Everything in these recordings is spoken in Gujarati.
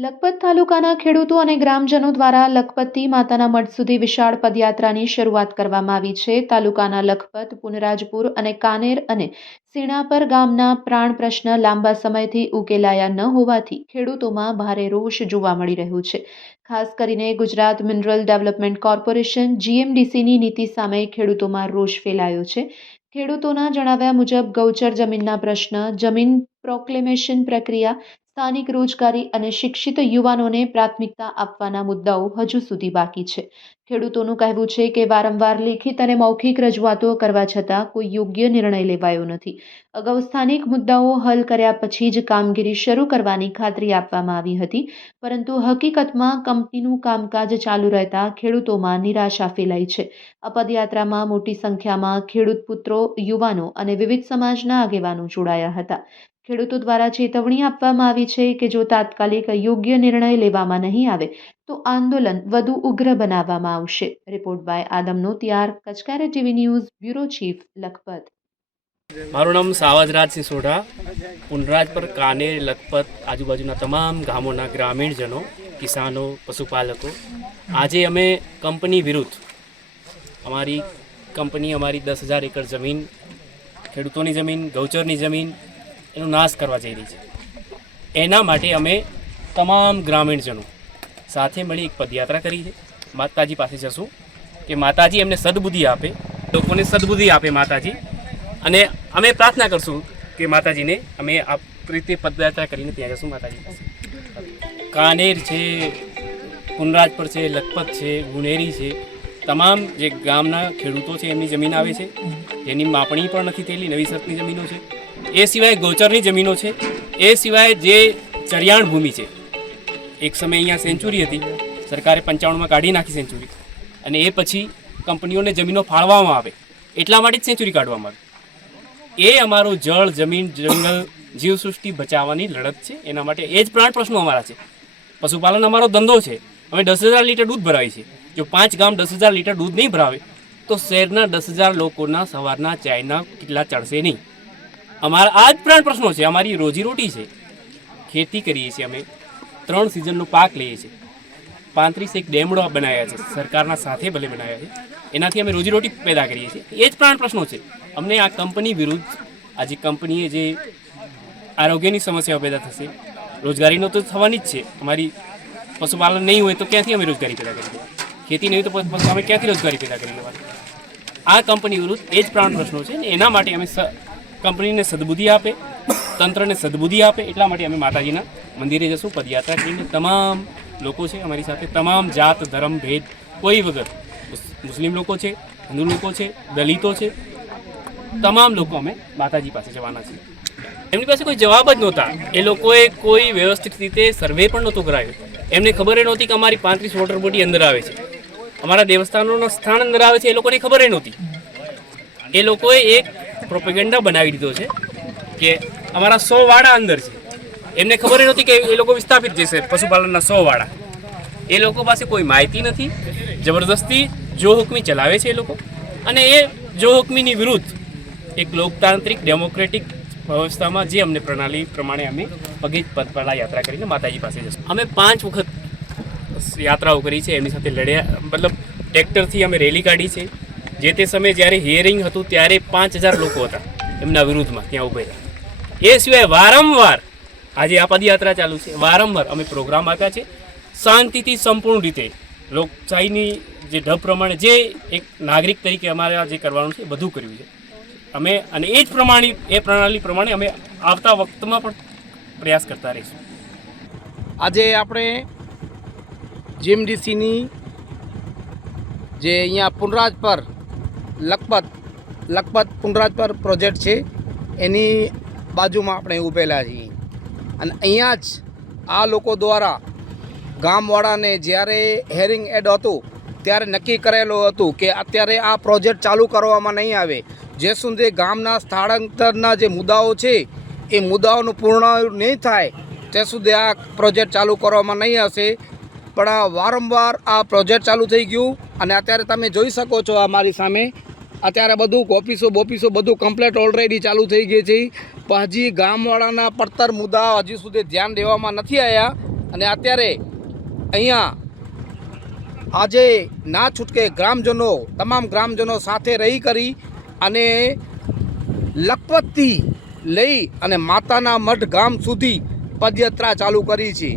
લખપત તાલુકાના ખેડૂતો અને ગ્રામજનો દ્વારા લખપતથી માતાના મઢ સુધી વિશાળ પદયાત્રાની શરૂઆત કરવામાં આવી છે. તાલુકાના લખપત, પુનરાજપુર અને કાનેર અને સીણાપર ગામના પ્રાણ પ્રશ્ન લાંબા સમયથી ઉકેલાયા ન હોવાથી ખેડૂતોમાં ભારે રોષ જોવા મળી રહ્યો છે. ખાસ કરીને ગુજરાત મિનરલ ડેવલપમેન્ટ કોર્પોરેશન GMDCની નીતિ સામે ખેડૂતોમાં રોષ ફેલાયો છે. ખેડૂતોના જણાવ્યા મુજબ ગૌચર જમીનના પ્રશ્ન, જમીન પ્રોક્લેમેશન પ્રક્રિયા, સ્થાનિક રોજગારી અને શિક્ષિત યુવાનોને પ્રાથમિકતા આપવાના મુદ્દાઓ હજુ સુધી બાકી છે. ખેડૂતોનું કહેવું છે કે વારંવાર લેખિત અને મૌખિક રજૂઆતો કરવા છતાં કોઈ યોગ્ય નિર્ણય લેવાયો નથી. અગાઉ સ્થાનિક મુદ્દાઓ હલ કર્યા પછી જ કામગીરી શરૂ કરવાની ખાતરી આપવામાં આવી હતી, પરંતુ હકીકતમાં કંપનીનું કામકાજ ચાલુ રહેતા ખેડૂતોમાં નિરાશા ફેલાઈ છે. આ પદયાત્રામાં મોટી સંખ્યામાં ખેડૂત પુત્રો, યુવાનો અને વિવિધ સમાજના આગેવાનો જોડાયા હતા. ખેડૂતો દ્વારા ચેતવણી આપવામાં આવી છે કે જો તાત્કાલિક યોગ્ય નિર્ણય લેવામાં નહીં આવે તો આંદોલન વધુ ઉગ્ર બનાવવામાં આવશે. Report by Adam Notiyar, Kutch care TV news, bureau chief, Lakhpat. મારું નામ સાવજરાજસિંહ સોઢા. પુનરાજપુર, કાનેર, લખપત આજુબાજુના તમામ ગામોના ગ્રામીણજનો, કિસાનો, પશુપાલકો આજે અમે કંપની વિરુદ્ધ અમારી કંપની અમારી 10,000 એકર જમીન, ખેડૂતોની જમીન, ગૌચરની જમીન એનો નાશ કરવા જઈ રહી છે. એના માટે અમે તમામ ગ્રામીણજનો સાથે મળી એક પદયાત્રા કરી છે. માતાજી પાસે જશું કે માતાજી એમને સદબુદ્ધિ આપે, લોકોને સદબુદ્ધિ આપે માતાજી, અને અમે પ્રાર્થના કરશું કે માતાજીને અમે આ રીતે પદયાત્રા કરીને ત્યાં જશું માતાજી પાસે. કાનેર છે, પુનરાજપુર છે, લખપત છે, ગુનેરી છે, તમામ જે ગામના ખેડૂતો છે એમની જમીન આવે છે, જેની માપણી પણ નથી થયેલી, નવી સર્તની જમીનો છે. એ સિવાય ગૌચરની જમીનો છે. એ સિવાય જે ચરિયાણ ભૂમિ છે, એક સમય અહીંયા સેન્ચુરી હતી, સરકારે 95માં કાઢી નાખી સેન્ચુરી, અને એ પછી કંપનીઓને જમીનો ફાળવામાં આવે એટલા માટે જ સેન્ચુરી કાઢવામાં આવે. એ અમારું જળ, જમીન, જંગલ, જીવસૃષ્ટિ બચાવવાની લડત છે. એના માટે એ જ પ્રાણ પ્રશ્નો અમારા છે. પશુપાલન અમારો ધંધો છે. અમે 10,000 લીટર દૂધ ભરાવીએ છીએ. જો 5 ગામ 10,000 લીટર દૂધ નહીં ભરાવે તો શહેરના 10,000 લોકોના સવારના ચાયના કેટલા ચડશે નહીં. અમારા આ જ પ્રાણ પ્રશ્નો છે. અમારી રોજીરોટી છે. ખેતી કરીએ છીએ, અમે 3 સિઝનનો પાક લઈએ છીએ. 35 એક ડેમડો બનાવ્યા છે, સરકારના સાથે ભલે બનાવ્યા છે. એનાથી અમે રોજીરોટી પેદા કરીએ છીએ. એ જ પ્રાણ પ્રશ્નો છે. અમને આ કંપની વિરુદ્ધ, આજે કંપનીએ જે આરોગ્યની સમસ્યાઓ પેદા થશે, રોજગારીનો તો થવાની જ છે. અમારી પશુપાલન નહીં હોય તો ક્યાંથી અમે રોજગારી પેદા કરી લેવા? ખેતી નહીં તો અમે ક્યાંથી રોજગારી પેદા કરી લેવાની? આ કંપની વિરુદ્ધ એ જ પ્રાણ પ્રશ્નો છે. ને એના માટે અમે કંપનીને સદબુદ્ધિ આપે, તંત્રને સદબુદ્ધિ આપે, એટલા માટે અમે માતાજીના મંદિરે જશું પદયાત્રા કરીને. તમામ લોકો છે અમારી સાથે, તમામ જાત, ધર્મ, ભેદ કોઈ વગર. મુસ્લિમ લોકો છે, હિન્દુ લોકો છે, દલિતો છે, તમામ લોકો અમે માતાજી પાસે જવાના છીએ. એમની પાસે કોઈ જવાબ જ નહોતા. એ લોકોએ કોઈ વ્યવસ્થિત રીતે સર્વે પણ નહોતું કરાવ્યું. એમને ખબર એ નહોતી કે અમારી 35 વોટર બોડી અંદર આવે છે, અમારા દેવસ્થાનોનો સ્થાન અંદર આવે છે. એ લોકોને ખબર એ નહોતી. એ લોકોએ એક પ્રોપેગેન્ડા બનાવી દીધો છે કે અમારા 100 વાડા અંદર છે. એમને ખબર નહોતી કે એ લોકો વિસ્થાપિત જશે પશુપાલનના 100 વાડા. એ લોકો પાસે કોઈ માહિતી નથી. જબરદસ્તી જો હુકમી ચલાવે છે એ લોકો, અને એ જો હુકમીની વિરુદ્ધ એક લોકતાંત્રિક ડેમોક્રેટિક વ્યવસ્થામાં જે અમને પ્રણાલી પ્રમાણે અમે પગે પગપાળા યાત્રા કરીને માતાજી પાસે જશું. અમે 5 વખત યાત્રાઓ કરી છે. એમની સાથે લડ્યા, મતલબ ટ્રેક્ટરથી અમે રેલી કાઢી છે. જે તે સમયે જ્યારે હિયરિંગ હતું ત્યારે 5,000 લોકો હતા એમના વિરુદ્ધમાં ત્યાં ઊભેલા. એ સિવાય વારંવાર આજે આ પદયાત્રા ચાલુ છે, વારંવાર અમે પ્રોગ્રામ આપ્યા છે. શાંતિથી, સંપૂર્ણ રીતે લોકશાહીની જે ઢબ પ્રમાણે જે એક નાગરિક તરીકે અમારે જે કરવાનું છે બધું કર્યું છે અમે, અને એ જ પ્રણાલી પ્રમાણે અમે આવતા વખતમાં પણ પ્રયાસ કરતા રહીશું. આજે આપણે GMDCની જે અહીંયા પુનરાજપુર લખપત પુનરાજપુર પ્રોજેક્ટ છે એની બાજુમાં આપણે ઊભેલા છીએ. અને અહીંયા જ આ લોકો દ્વારા ગામવાળાને જ્યારે હેરિંગ એડ હતું ત્યારે નક્કી કરેલું હતું કે અત્યારે આ પ્રોજેક્ટ ચાલુ કરવામાં નહીં આવે. જે સુધી ગામના સ્થળાંતરના જે મુદ્દાઓ છે એ મુદ્દાઓનું પૂર્ણ નહીં થાય ત્યાં સુધી આ પ્રોજેક્ટ ચાલુ કરવામાં નહીં હશે. પણ વારંવાર આ પ્રોજેક્ટ ચાલુ થઈ ગયું અને અત્યારે તમે જોઈ શકો છો અમારી સામે અત્યારે બધું ઓફિસો બધું કમ્પ્લીટ ઓલરેડી ચાલુ થઈ ગઈ છે. પણ હજી ગામવાળાના પડતર મુદ્દા હજી સુધી ધ્યાન દેવામાં નથી આવ્યા. અને અત્યારે અહીંયા આજે ના છૂટકે ગ્રામજનો તમામ ગ્રામજનો સાથે રહી કરી અને લખપતથી લઈ અને માતાના મઢ ગામ સુધી પદયાત્રા ચાલુ કરી છે.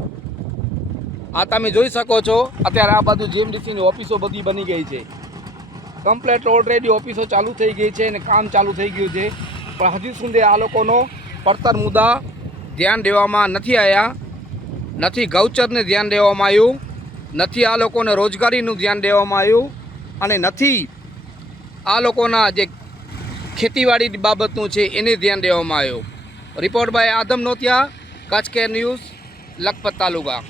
આ તમે જોઈ શકો છો અત્યારે આ બાજુ જીએમડીસીની ઓફિસો બધી બની ગઈ છે. કમ્પ્લેટ ઓલરેડી ઓફિસો ચાલુ થઈ ગઈ છે અને કામ ચાલુ થઈ ગયું છે, પણ હજી સુધી આ લોકોનો પડતર મુદ્દા ધ્યાન દેવામાં નથી આવ્યા. નથી ગૌચરને ધ્યાન દેવામાં આવ્યું, નથી આ લોકોને રોજગારીનું ધ્યાન દેવામાં આવ્યું અને નથી આ લોકોના જે ખેતીવાડી બાબતનું છે એને ધ્યાન દેવામાં આવ્યું. Report by Adam Notiya, Kutch care news, Lakhpat taluka.